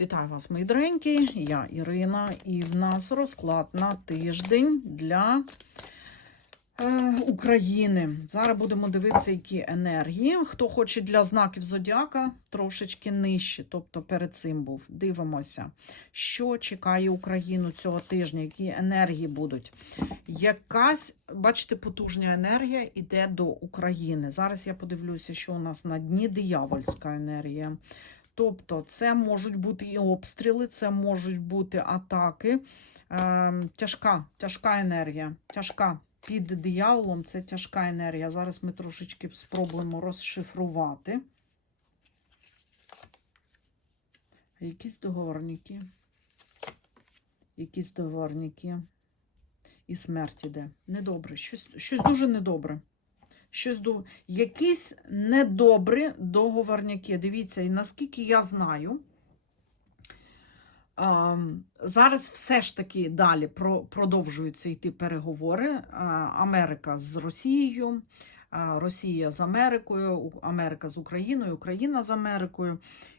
Вітаю вас, мої дорогенькі, я Ірина, і в нас розклад на тиждень для е, України. Зараз будемо дивитися, які енергії. Хто хоче для знаків зодіака, трошечки нижче, тобто перед цим був. Дивимося, що чекає Україну цього тижня, які енергії будуть. Якась, бачите, потужна енергія йде до України. Зараз я подивлюся, що у нас на дні диявольська енергія. Тобто, це можуть бути і обстріли, це можуть бути атаки. Е, тяжка, тяжка енергія. Тяжка. Під дияволом це тяжка енергія. Зараз ми трошечки спробуємо розшифрувати. Якісь договорники. Якісь договорники. І смерть іде. Недобре. Щось, щось дуже недобре. Щось до... Якісь недобрі договорняки. Дивіться, і наскільки я знаю, зараз все ж таки далі продовжуються йти переговори. Америка з Росією, Росія з Америкою, Америка з Україною, Україна з Америкою.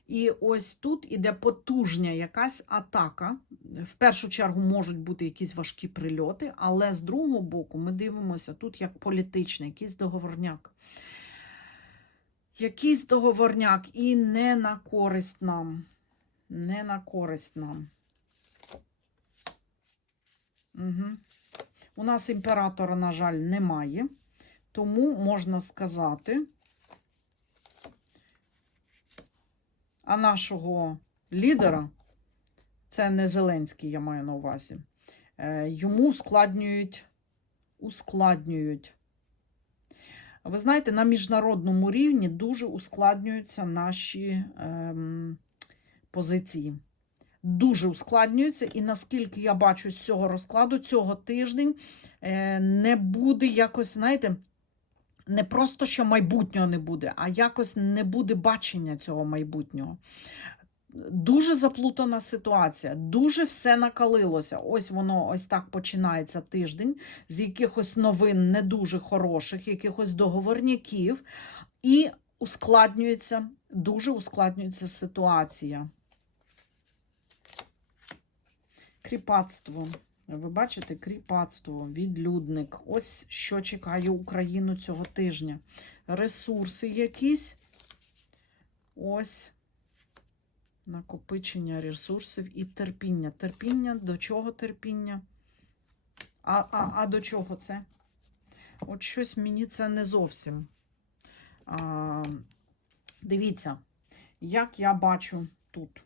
І ось тут іде потужня якась атака. В першу чергу можуть бути якісь важкі прильоти, але з другого боку ми дивимося тут як політичний, якийсь договорняк. Якийсь договорняк і не на користь нам. Не на користь нам. Угу. У нас імператора, на жаль, немає, тому можна сказати, а нашого лідера, це не Зеленський, я маю на увазі, е, йому ускладнюють, ускладнюють. Ви знаєте, на міжнародному рівні дуже ускладнюються наші ем, позиції. Дуже ускладнюються, і наскільки я бачу з цього розкладу, цього тиждень не буде якось, знаєте, не просто що майбутнього не буде, а якось не буде бачення цього майбутнього. Дуже заплутана ситуація, дуже все накалилося. Ось воно ось так починається тиждень з якихось новин не дуже хороших, якихось договорняків, і ускладнюється, дуже ускладнюється ситуація. Кріпацтво. Ви бачите, кріпацтво, відлюдник. Ось що чекає Україну цього тижня. Ресурси якісь. Ось накопичення ресурсів і терпіння. Терпіння до чого терпіння? А, а, а до чого це? От щось мені це не зовсім. А, дивіться, як я бачу тут.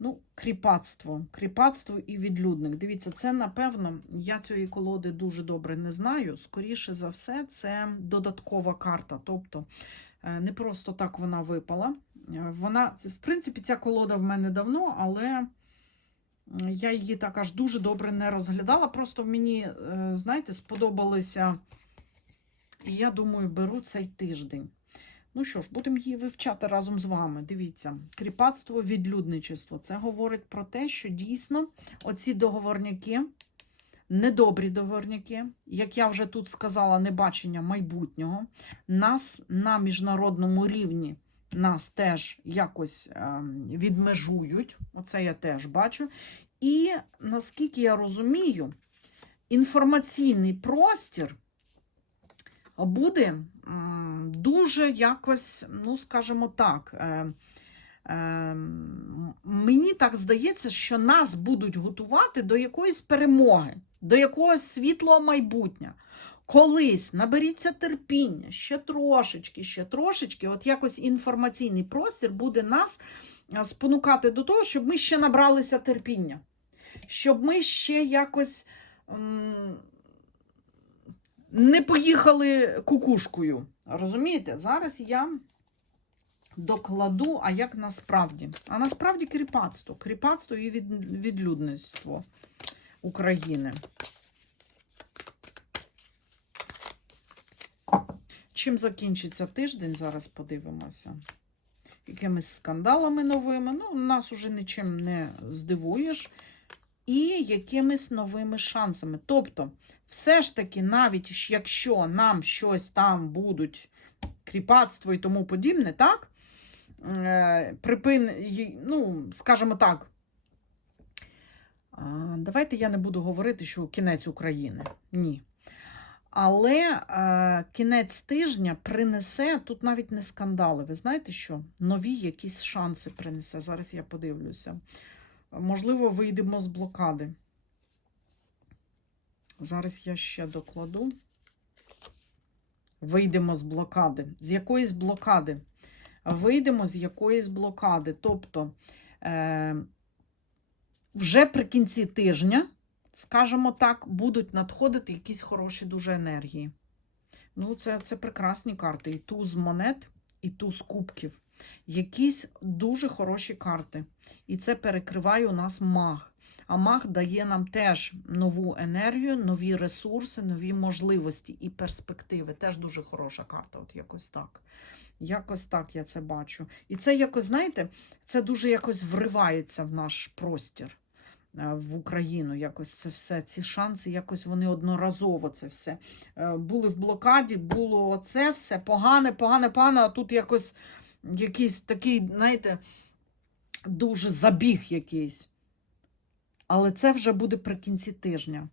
Ну, кріпацтво. Кріпацтво і відлюдник. Дивіться, це, напевно, я цієї колоди дуже добре не знаю. Скоріше за все, це додаткова карта. Тобто, е, не просто так вона випала. Е, Вона, в принципі, ця колода в мене давно, але я її так аж дуже добре не розглядала. Просто мені, е, знаєте, сподобалися. І я думаю, беру цей тиждень. Ну що ж, будемо її вивчати разом з вами. Дивіться, кріпацтво, відлюдничество. Це говорить про те, що дійсно оці договорняки, недобрі договорняки, як я вже тут сказала, небачення майбутнього, нас на міжнародному рівні нас теж якось ем, відмежують. Оце я теж бачу. І наскільки я розумію, інформаційний простір буде дуже якось, ну, скажімо так, е, е, мені так здається, що нас будуть готувати до якоїсь перемоги, до якогось світлого майбутнього. Колись наберіться терпіння, ще трошечки, ще трошечки, от якось інформаційний простір буде нас е, спонукати до того, щоб ми ще набралися терпіння, щоб ми ще якось. не поїхали кукушкою. Розумієте? Зараз я докладу, а як насправді? А насправді кріпацтво. Кріпацтво і від, відлюдництво України. Чим закінчиться тиждень, зараз подивимося. Якимись скандалами новими. Ну, нас уже нічим не здивуєш. І якимись новими шансами. Тобто, все ж таки, навіть якщо нам щось там будуть кріпацтво і тому подібне, так? е, припин, ну, скажімо так. Давайте я не буду говорити, що кінець України. Ні. Але е, кінець тижня принесе тут навіть не скандали. Ви знаєте що? Нові якісь шанси принесе. Зараз я подивлюся. Можливо, вийдемо з блокади. Зараз я ще докладу. Вийдемо з блокади. З якоїсь блокади. Вийдемо з якоїсь блокади. Тобто, е, вже при кінці тижня, скажімо так, будуть надходити якісь хороші дуже енергії. Ну, це, це прекрасні карти. І туз монет, і туз кубків. Якісь дуже хороші карти. І це перекриває у нас маг. А маг дає нам теж нову енергію, нові ресурси, нові можливості і перспективи. Теж дуже хороша карта, от якось так. Якось так я це бачу. І це якось, знаєте, це дуже якось вривається в наш простір е, в Україну. Якось це все, ці шанси, якось вони одноразово це все. Е, Були в блокаді, було це все погане, погане, погане, а тут якось якийсь такий, знаєте, дуже забіг якийсь. Але це вже буде при кінці тижня.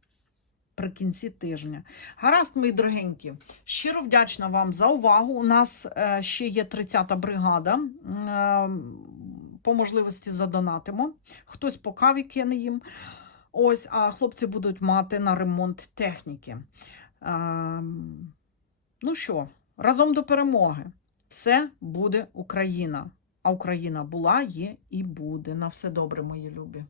При кінці тижня. Гаразд, мої дорогенькі. Щиро вдячна вам за увагу. У нас е, ще є 30-та бригада. Е, по можливості задонатимо. Хтось по каві кине їм. Ось, а хлопці будуть мати на ремонт техніки. Е, ну що, разом до перемоги. Все буде Україна. А Україна була, є і буде. На все добре, мої любі.